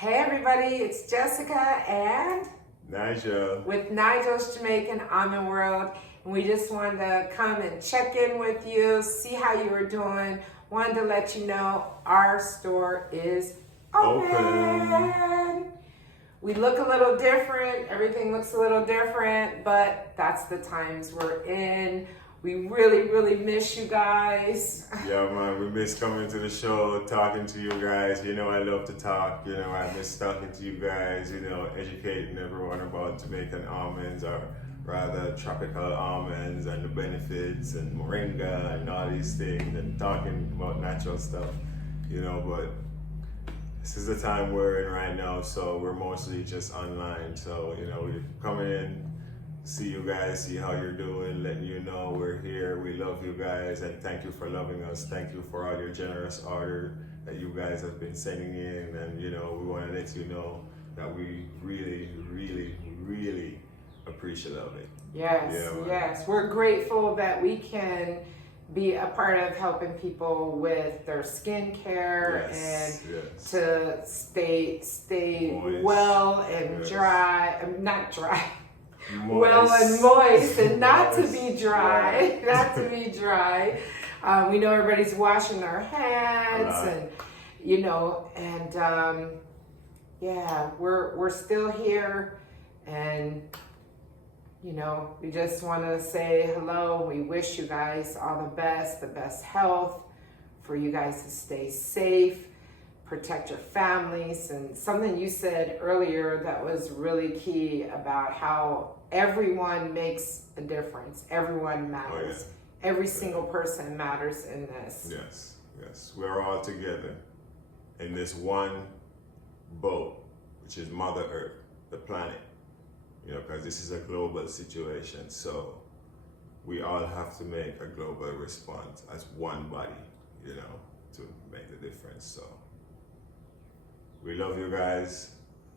Hey everybody, it's Jessica and Nigel. with Nigel's Jamaican Almond World. And we just wanted to come and check in with you, see how you were doing. Wanted to let you know our store is open. We look a little different, everything looks a little different, but that's the times we're in. We really miss you guys. Yeah, man, we miss coming to the show, talking to you guys. You know, I love to talk. You know, I miss talking to you guys, you know, educating everyone about Jamaican almonds, or rather tropical almonds, and the benefits, and moringa, and all these things, and talking about natural stuff, you know, but this is the time we're in right now, so we're mostly just online. So, you know, we're coming in, see you guys, see how you're doing, letting you know we're here. We love you guys, and thank you for loving us. Thank you for all your generous order that you guys have been sending in, and you know, we want to let you know that we really appreciate of it. Yes. We're grateful that we can be a part of helping people with their skincare and to stay Moist. well and dry, not dry. Moist. Well and moist, and not to be Moist. dry, not to be dry. We know everybody's washing their hands, and you know, and yeah, we're still here, and you know, we just want to say hello. We wish you guys all the best health, for you guys to stay safe, protect your families. And something you said earlier that was really key about how everyone makes a difference. Everyone matters. Every single person matters in this. Yes. We're all together in this one boat, which is Mother Earth, the planet. You know, because this is a global situation, so we all have to make a global response as one body, you know, to make the difference. So we love you guys.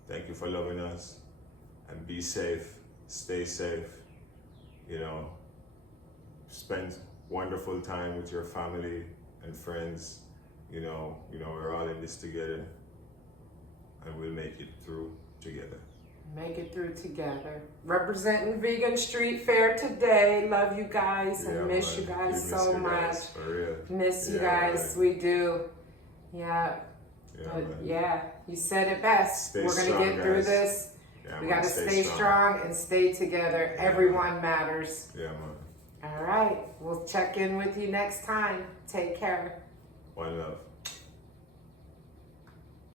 Thank you for loving us, and be safe, stay safe, you know, spend wonderful time with your family and friends. You know, we're all in this together, and we'll make it through together. Make it through together. Representing Vegan Street Fair today. Love you guys and miss you guys so much. For real. Miss you guys. We do. Yeah. You said it best. We're going to get through this. We got to stay strong and stay together. Everyone matters. Yeah, man. All right. We'll check in with you next time. Take care. One love.